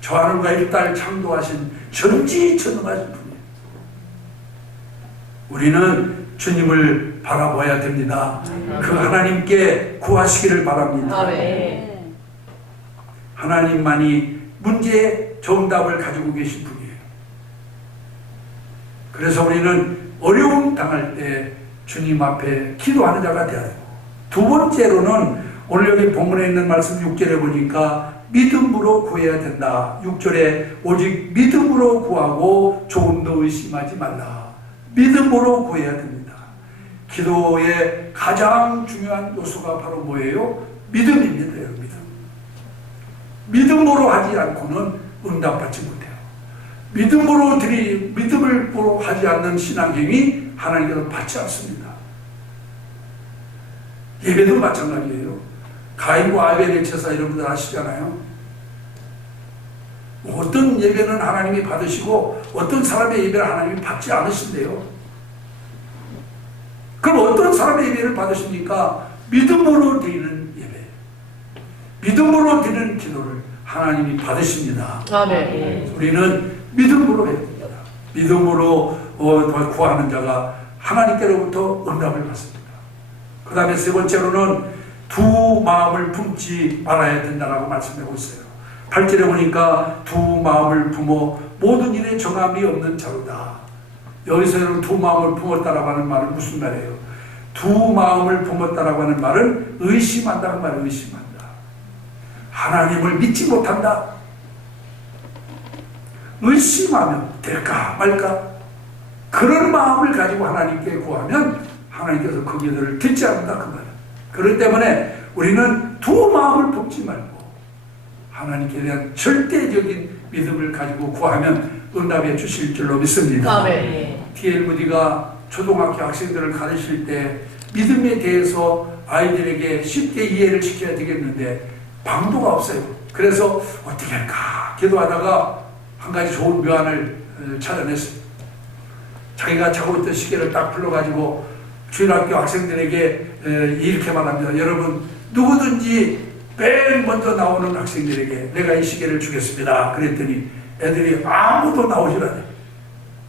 저 하늘과 이 땅을 창조하신 전지전능하신 분이에요. 우리는 주님을 바라봐야 됩니다. 그 하나님께 구하시기를 바랍니다. 아멘. 하나님만이 문제의 정답을 가지고 계신 분이에요. 그래서 우리는 어려움 당할 때 주님 앞에 기도하는 자가 되어야 되고, 두 번째로는 오늘 여기 본문에 있는 말씀 6절에 보니까 믿음으로 구해야 된다. 6절에 오직 믿음으로 구하고 조금도 의심하지 말라. 믿음으로 구해야 됩니다. 기도의 가장 중요한 요소가 바로 뭐예요? 믿음입니다. 여러분. 믿음으로 하지 않고는 응답받지 못해요. 믿음으로 하지 않는 신앙행위 하나님께서 받지 않습니다. 예배도 마찬가지예요. 가인과 아벨의 제사 여러분들 아시잖아요. 어떤 예배는 하나님이 받으시고 어떤 사람의 예배를 하나님이 받지 않으신대요. 그럼 어떤 사람의 예배를 받으십니까? 믿음으로 드리는 예배, 믿음으로 드리는 기도를 하나님이 받으십니다. 아멘. 우리는 믿음으로 해야 됩니다. 믿음으로 구하는 자가 하나님께로부터 응답을 받습니다. 그 다음에 세 번째로는 두 마음을 품지 말아야 된다라고 말씀하고 있어요. 8절에 보니까 두 마음을 품어 모든 일에 정함이 없는 자로다. 여기서 두 마음을 품었다라고 하는 말은 무슨 말이에요? 두 마음을 품었다라고 하는 말은 의심한다는 말이에요. 의심한다. 하나님을 믿지 못한다. 의심하면 될까 말까? 그런 마음을 가지고 하나님께 구하면 하나님께서 그 기도를 듣지 않는다 그 말이에요. 그렇기 때문에 우리는 두 마음을 품지 말고 하나님께 대한 절대적인 믿음을 가지고 구하면 응답해 주실 줄로 믿습니다. 아멘. T.L. 무디가 초등학교 학생들을 가르칠 때 믿음에 대해서 아이들에게 쉽게 이해를 시켜야 되겠는데 방도가 없어요. 그래서 어떻게 할까 기도하다가 한 가지 좋은 묘안을 찾아냈습니다. 자기가 차고 있던 시계를 딱 불러가지고 주일학교 학생들에게 이렇게 말합니다. 여러분 누구든지 맨 먼저 나오는 학생들에게 내가 이 시계를 주겠습니다. 그랬더니 애들이 아무도 나오질 않아요.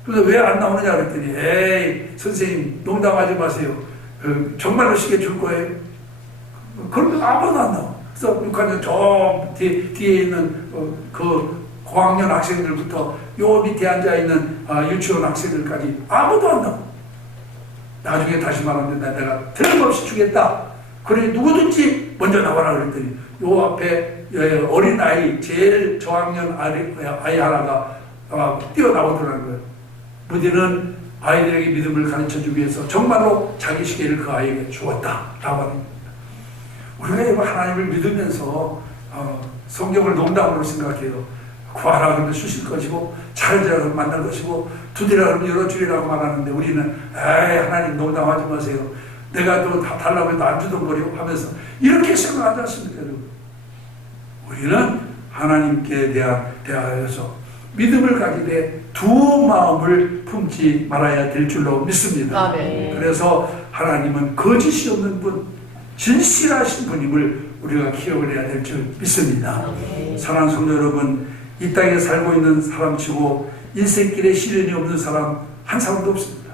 그래서 왜 안 나오느냐 그랬더니 에이 선생님 농담하지 마세요. 정말로 시계 줄 거예요? 그러면 아무도 안 나와. 그래서 6학년 저 뒤에 있는 그 고학년 학생들부터 요 밑에 앉아있는 유치원 학생들까지 아무도 안 나와. 나중에 다시 말합니다. 내가 틀림없이 주겠다. 그래 누구든지 먼저 나와라 그랬더니 요 앞에 어린아이 제일 저학년 아이 하나가 뛰어나오더라는 거예요. 무디는 아이들에게 믿음을 가르쳐주기 위해서 정말로 자기 시계를 그 아이에게 주었다 라고 하는 겁니다. 우리가 하나님을 믿으면서 성경을 농담으로 생각해요. 구하라 그러면 주실 것이고 찾으라 그러면 만날 것이고 두드리라 그러면 열어주리라고 말하는데 우리는 에이 하나님 농담하지 마세요. 내가 또 다 달라고 해도 안 주던 거려 하면서 이렇게 생각하지 않습니까 여러분? 우리는 하나님께 대하여서 믿음을 가지되 두 마음을 품지 말아야 될 줄로 믿습니다. 아멘. 그래서 하나님은 거짓이 없는 분, 진실하신 분임을 우리가 기억을 해야 될 줄 믿습니다. 아멘. 사랑하는 성도 여러분, 이 땅에 살고 있는 사람치고 인생길에 시련이 없는 사람 한 사람도 없습니다.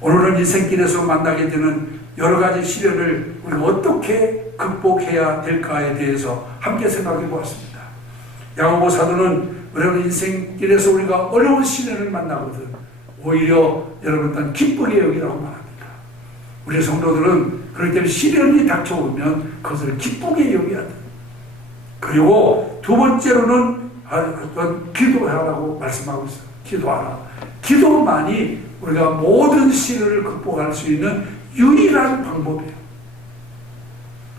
오늘은 인생길에서 만나게 되는 여러 가지 시련을 우리가 어떻게 극복해야 될까에 대해서 함께 생각해 보았습니다. 야고보 사도는 여러분 인생길에서 우리가 어려운 시련을 만나거든 오히려 여러분 기쁘게 여기라고 말합니다. 우리 성도들은 그렇기 때문에 시련이 닥쳐오면 그것을 기쁘게 여겨야 돼. 그리고 두 번째로는 기도하라고 말씀하고 있어요. 기도하라. 기도만이 우리가 모든 시련을 극복할 수 있는 유일한 방법이에요.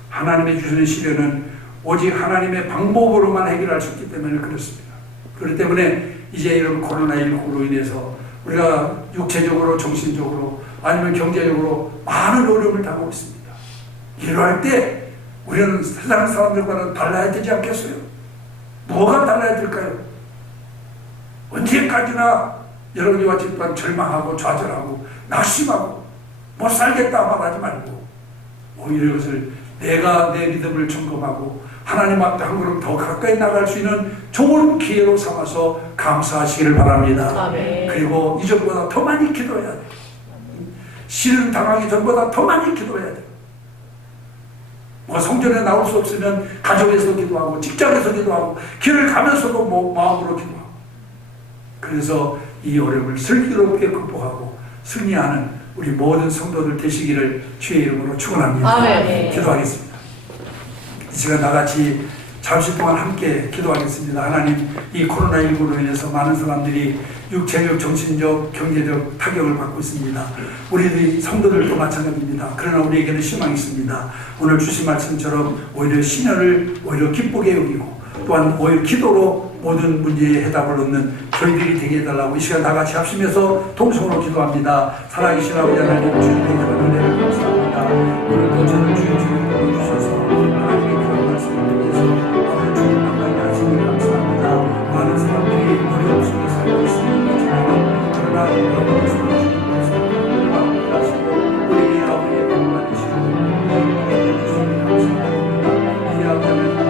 하나님의 주시는 시련은 오직 하나님의 방법으로만 해결할 수 있기 때문에 그렇습니다. 그렇기 때문에 이제 이런 코로나19로 인해서 우리가 육체적으로 정신적으로 아니면 경제적으로 많은 어려움을 당하고 있습니다. 이러할 때 우리는 세상 사람들과는 달라야 되지 않겠어요? 뭐가 달라야 될까요? 언제까지나 여러분이 같이 절망하고 좌절하고 낙심하고 못 살겠다 말하지 말고 오히려 이것을 내가 내 믿음을 점검하고 하나님 앞에 한 걸음 더 가까이 나갈 수 있는 좋은 기회로 삼아서 감사하시기를 바랍니다. 아멘. 그리고 이전보다 더 많이 기도해야 돼요. 시련 당하기 전보다 더 많이 기도해야 돼요. 뭐 성전에 나올 수 없으면 가정에서 기도하고 직장에서 기도하고 길을 가면서도 마음으로 기도하고 그래서 이 어려움을 슬기롭게 극복하고 승리하는 우리 모든 성도들 되시기를 주의 이름으로 축원합니다. 아멘. 기도하겠습니다. 이 시간 나같이 잠시 동안 함께 기도하겠습니다. 하나님, 이 코로나19로 인해서 많은 사람들이 육체적, 정신적, 경제적 타격을 받고 있습니다. 우리들이 성도들도 마찬가지입니다. 그러나 우리에게는 희망이 있습니다. 오늘 주신 말씀처럼 오히려 시련을 오히려 기쁘게 여기고 또한 오히려 기도로 모든 문제에 해답을 얻는 저희들이 되게 해달라고 이 시간 나같이 합심해서 통성으로 기도합니다. 살아계신 아버지 하나님, 주님의 은혜를 감사합니다. 오늘도 저는 주의 주님을 주셔서 하나님의 그런 말씀을 위해서 오늘 주님 만나게 하시니 감사합니다. 많은 사람들이 어려움 속에 살고 있습니다. 그러나 여러분의 손을 주님께서 하시고 우리 아버지의 평안을 주시고 우리에게 주시니 감사합니다. 이 아버지를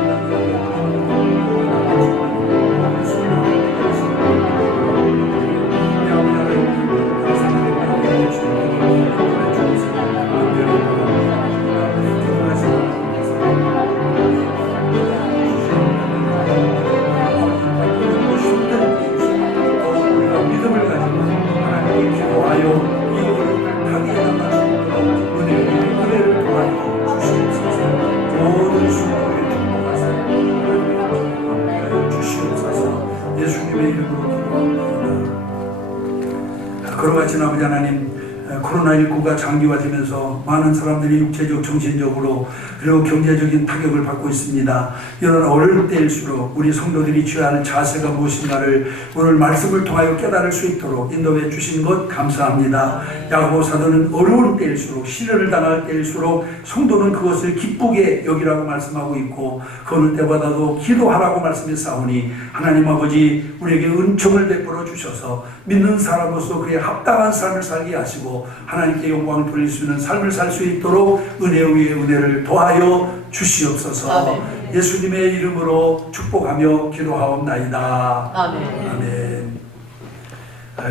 코로나19가 장기화되면서 많은 사람들이 육체적, 정신적으로 그리고 경제적인 타격을 받고 있습니다. 이런 어려울 때일수록 우리 성도들이 취해야 할 자세가 무엇인가를 오늘 말씀을 통하여 깨달을 수 있도록 인도해 주신 것 감사합니다. 야고보 사도는 어려운 때일수록, 시련을 당할 때일수록 성도는 그것을 기쁘게 여기라고 말씀하고 있고, 그 어느 때보다도 기도하라고 말씀했사오니 하나님 아버지 우리에게 은총을 베풀어 주셔서 믿는 사람으로서 그에 합당한 삶을 살게 하시고 하나님께 영광을 돌릴 수 있는 삶을 살 수 있도록 은혜 위에 은혜를 더하여 주시옵소서. 아멘. 예수님의 이름으로 축복하며 기도하옵나이다. 아멘. 아멘.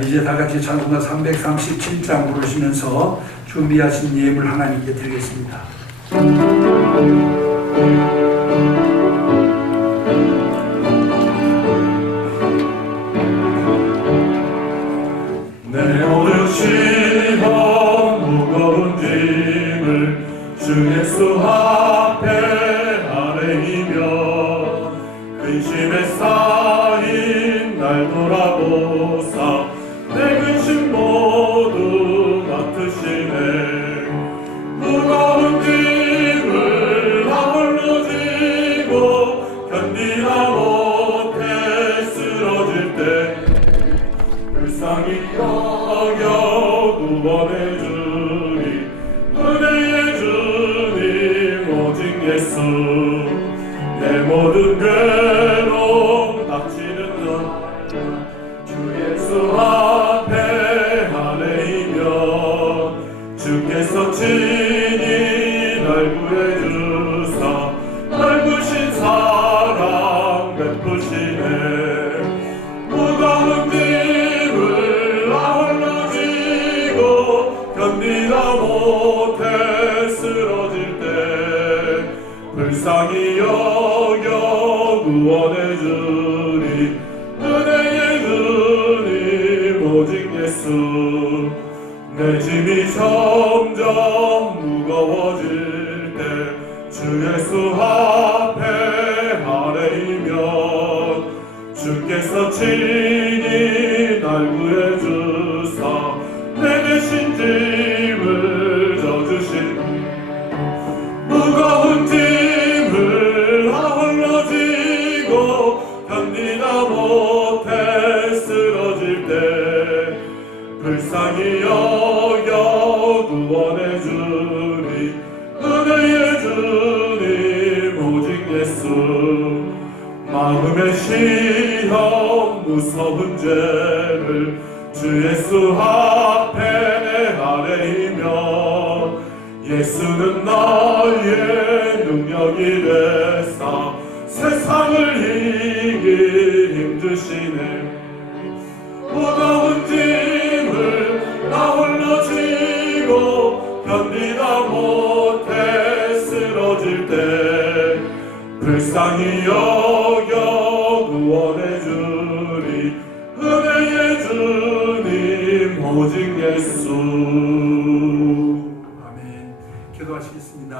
이제 다 같이 찬송가 337장 부르시면서 준비하신 예물 하나님께 드리겠습니다. 내 어려운 무거운 짐을 주 예수 앞에 아뢰이며 근심에 쌓인 날 돌아보사 내 근심 모두 맡으시네. 무거운 짐을 나 홀로 지고 견디다 못해 쓰러질 때 불쌍히 여겨 구원해주니 은혜의 주님 오직 예수. 내 모든 괴로움 닥치는 주 예수 앞에 아뢰이며 주께서 친히 날 구해주사 넓으신 사랑 베푸시네. 무거운 짐을 나 홀로 지고 견디다 못해 쓰러질 때 불쌍히 여겨 구원해주니 은혜의 주님 오직 예수. 내 짐이 점점 무거워질 때 주 예수 앞에 아뢰이며 주께서 친히 날 구해주사 내 대신 짐을 져주신. 무거운 짐을 나 홀로 지고 견디다 못해 쓰러질 때 불쌍히 여겨 구원해주니 은혜의 주님 오직 예수. 마음의 시험 무서운 죄를 주 예수 앞에 아뢰이며 예수는 나의 능력이 되사 세상을 이길 힘주시네. 무거운 짐을 나 홀로 지고 견디다 못해 쓰러질 때 불쌍히 여겨 구원해주니 은혜의 주님 오직 예수. 아멘. 기도하시겠습니다.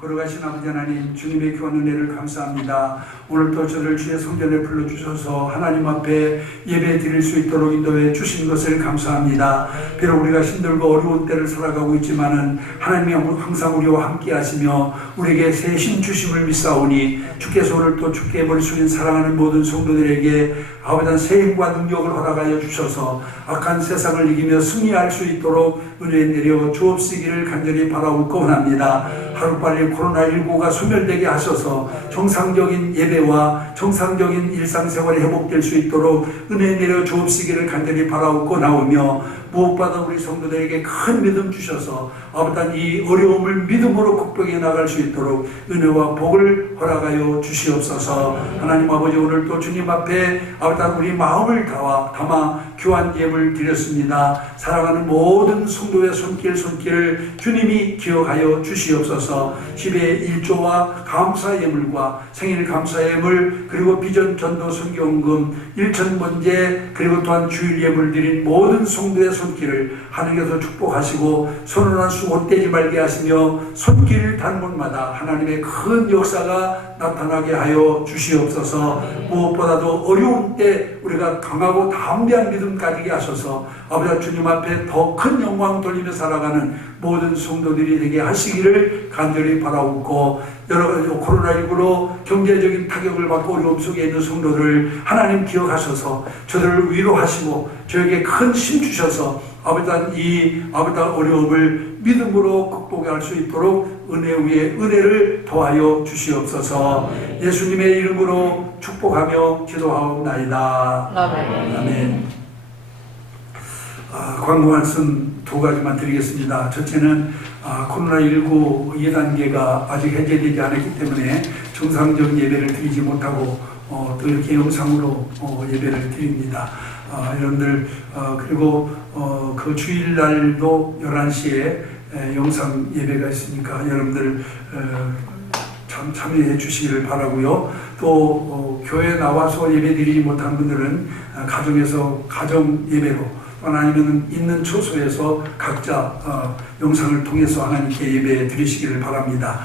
걸어가신 아버지 하나님, 주님의 귀한 은혜를 감사합니다. 오늘도 저를 주의 성전에 불러주셔서 하나님 앞에 예배 드릴 수 있도록 인도해 주신 것을 감사합니다. 비록 우리가 힘들고 어려운 때를 살아가고 있지만은 하나님이 항상 우리와 함께 하시며 우리에게 새 힘 주심을 믿사오니 주께서 오늘 또 주께 머리 숙인 사랑하는 모든 성도들에게 아버지 새 힘과 능력을 허락하여 주셔서 악한 세상을 이기며 승리할 수 있도록 은혜 내려 주옵시기를 간절히 바라옵고 원합니다. 하루빨리 코로나19가 소멸되게 하셔서 정상적인 예배와 정상적인 일상생활이 회복될 수 있도록 은혜 내려 주옵시기를 간절히 바라옵고 나오며 무엇보다 우리 성도들에게 큰 믿음 주셔서 아버지 이 어려움을 믿음으로 극복해 나갈 수 있도록 은혜와 복을 허락하여 주시옵소서. 하나님 아버지 오늘 또 주님 앞에 아버지 우리 마음을 담아 귀한 예물 드렸습니다. 사랑하는 모든 성도의 손길을 주님이 기억하여 주시옵소서. 10의 1조와 감사 예물과 생일 감사 예물 그리고 비전 전도 선교원금 1,000번제 그리고 또한 주일 예물 드린 모든 성도의 손길을 하나님께서 축복하시고 손을 수 못되지 말게 하시며 손길 단문마다 하나님의 큰 역사가 나타나게 하여 주시옵소서. 무엇보다도 어려운 때 우리가 강하고 담대한 믿음 가지게 하셔서 아버지 주님 앞에 더 큰 영광 돌리며 살아가는 모든 성도들이 되게 하시기를 간절히 바라옵고, 여러 가지 코로나19로 경제적인 타격을 받고 어려움 속에 있는 성도들을 하나님 기억하셔서 저들을 위로하시고 저에게 큰 힘 주셔서 이 어려움을 믿음으로 극복할 수 있도록 은혜 위에 은혜를 더하여 주시옵소서. 예수님의 이름으로 축복하며 기도하옵나이다. 아멘. 아멘. 광고 말씀 두 가지만 드리겠습니다. 첫째는 코로나19 2단계가 아직 해제되지 않았기 때문에 정상적인 예배를 드리지 못하고 또 이렇게 영상으로 예배를 드립니다. 여러분들 그리고 그 주일날도 11시에 영상 예배가 있으니까 여러분들 참여해 주시기를 바라고요. 또 교회에 나와서 예배 드리지 못한 분들은 가정에서 가정 예배로 아니면 있는 처소에서 각자 영상을 통해서 하나님께 예배 드리시기를 바랍니다.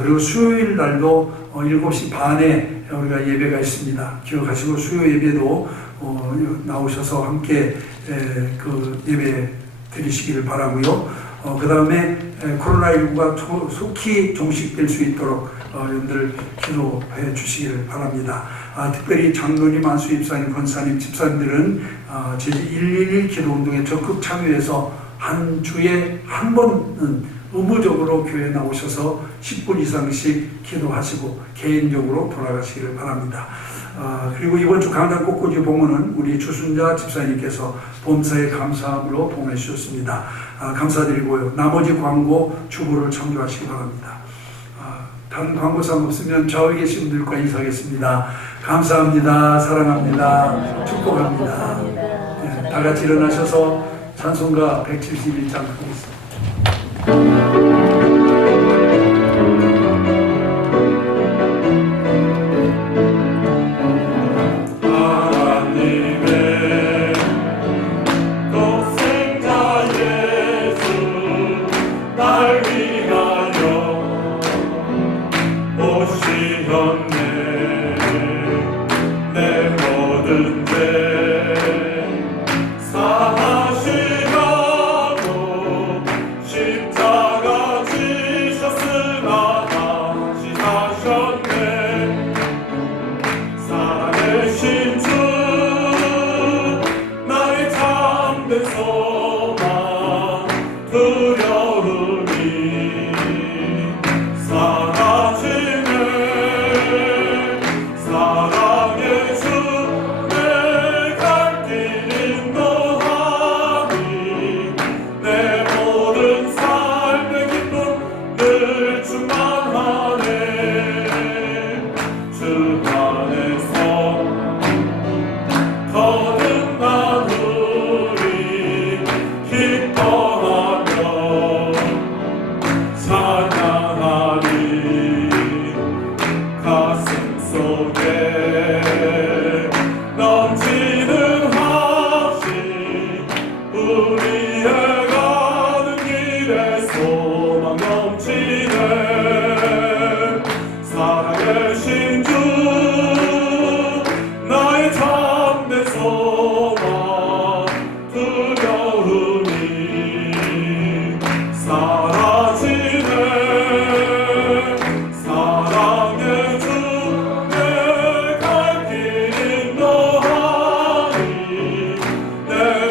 그리고 수요일 날도 7시 반에 우리가 예배가 있습니다. 기억하시고 수요 예배도 나오셔서 함께 그 예배 드리시기를 바라고요. 그 다음에 코로나19가 속히 종식될 수 있도록 여러분들 기도해 주시기를 바랍니다. 특별히 장로님, 안수 입사님, 권사님, 집사님들은 제111 기도운동에 적극 참여해서 한 주에 한 번은 의무적으로 교회에 나오셔서 10분 이상씩 기도하시고 개인적으로 돌아가시기를 바랍니다. 그리고 이번 주 강단 꽃꽂이 봉헌은 우리 주순자 집사님께서 범사에 감사함으로 봉해 주셨습니다. 감사드리고요. 나머지 광고 주부를 참조하시기 바랍니다. 다른 광고사항 없으면 좌우에 계신 분들과 인사하겠습니다. 감사합니다. 사랑합니다. 축복합니다. 네, 다 같이 일어나셔서 찬송가 171장 하겠습니다.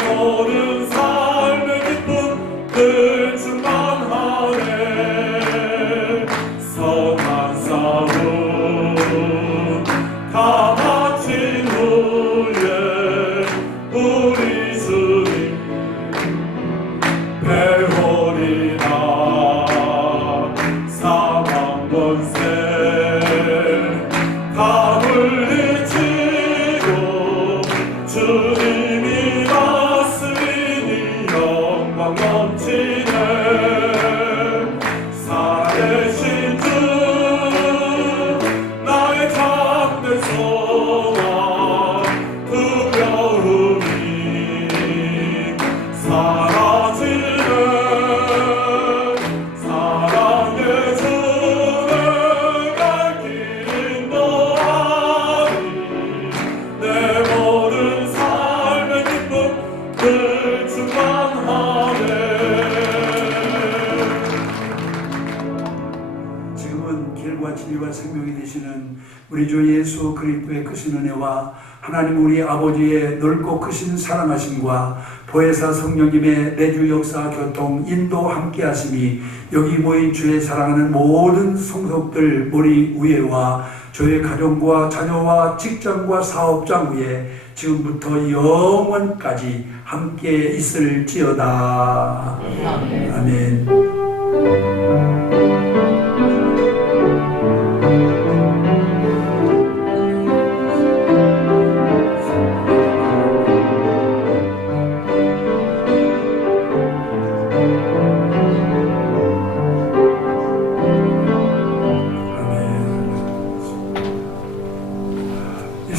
모든 삶의 기쁨 늘 충만하네. 진리와 생명이 되시는 우리 주 예수 그리스도의 크신 은혜와 하나님 우리 아버지의 넓고 크신 사랑하심과 보혜사 성령님의 내주 역사 교통 인도 함께 하심이 여기 모인 주의 사랑하는 모든 성석들 머리 위에와 저의 가정과 자녀와 직장과 사업장 위에 지금부터 영원까지 함께 있을지어다. 아멘.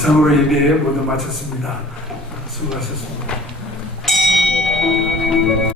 이상으로 예배 모두 마쳤습니다. 수고하셨습니다.